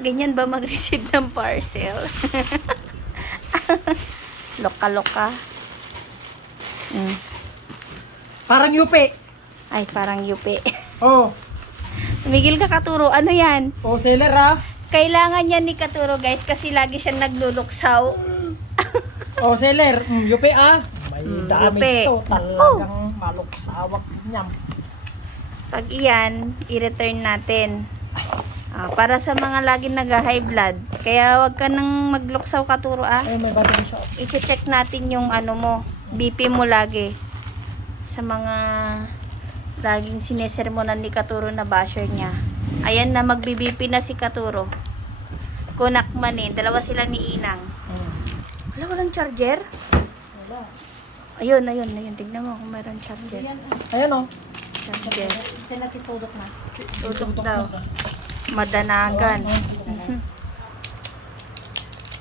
Ganyan ba mag-receive ng parcel? Loka-loka. Mm. Parang yupi. Ay, parang yupi. Oh. Tumigil ka, Katuro. Ano yan? Oh, seller ha. Kailangan yan ni Katuro, guys, kasi lagi siyang nagluluksaw. Oh, seller. Mm, yupi ah. May Mm, damage yupi. to. Talagang maluksawak niya. Pag iyan, i-return natin. Ah, para sa mga laging nag-high blood. Kaya wag ka nang magluksaw, Katuro, ah. Ay, may battery shop. i-check natin yung ano mo, BP mo lagi. Sa mga laging sinesermonan ni Katuro na basher niya. Ayan na, magbi-BP na si Katuro. Kunak man eh. Dalawa sila ni Inang. Mm. Wala, walang charger? Wala. Ayun, ayun, ayun. Tignan mo kung mayroong charger. Ayan oh. Charger. Sila kitulok na. Tutok daw. Madanagan.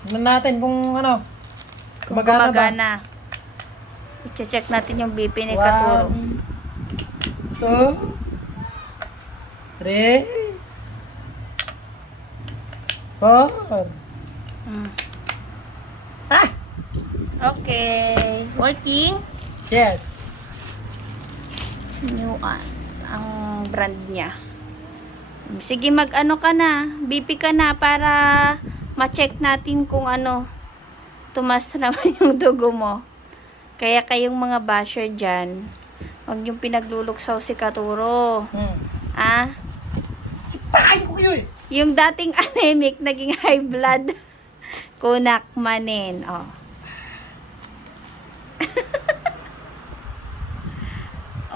Tignan natin kung ano. Kung Gumagana ba? gumagana. I-check natin yung BP ni Katuro. One, two, three, four. Mm. Ah! Okay. Working? Yes. New an ang brand niya. Sige, mag-ano ka na. BP ka na para ma-check natin kung ano tumas na naman yung dugo mo. Kaya kayong mga basher dyan, huwag yung pinagluluksaw si Katuro. Hmm. Ah? Sitahin ko kayo eh. Yung dating anemic, naging high blood. Kunak manin. Oh.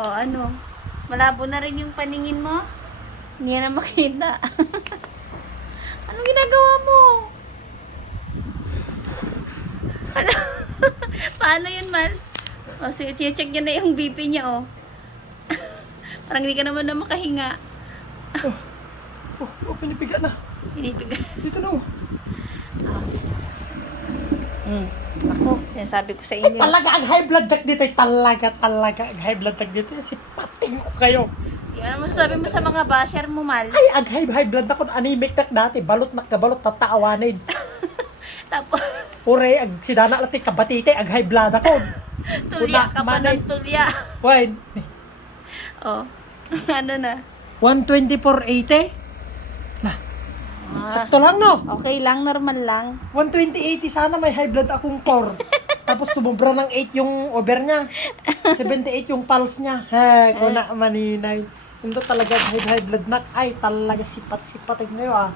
oh, ano? Malabo na rin yung paningin mo? Hindi na makita. Anong ginagawa mo? Ano? Paano yun, Mal? O, sige, check niya na yung BP niya, oh. Parang hindi ka naman na makahinga. Oh, oh pinipiga na. Inipigan. Dito na oh. Mm. Ako, sinasabi ko sa inyo. Talaga ang high blood jack dito. Talaga, talaga ang high blood jack dito. eh. Si pating ko kayo. Yan ang masasabi mo sa mga basher mo, Mal. Ay, ang high, high blood ako. Anemic na dati. Balot na kabalot. Tataawanin. Tapos, Ure, ag sidana lati kabatite. Ang high blood ako. tulya ka pa Manay. ng tulya. Wine. Oh, ano na? 124.80? Ah, Sakto lang no? okay lang, normal lang. 120.80 sana may high blood akong core. Tapos sumubra ng 8 yung over niya. 78 yung pulse niya. Ha, kuna maninay. Hindi talaga high, high blood na. Ay, talaga sipat-sipat ngayon ah.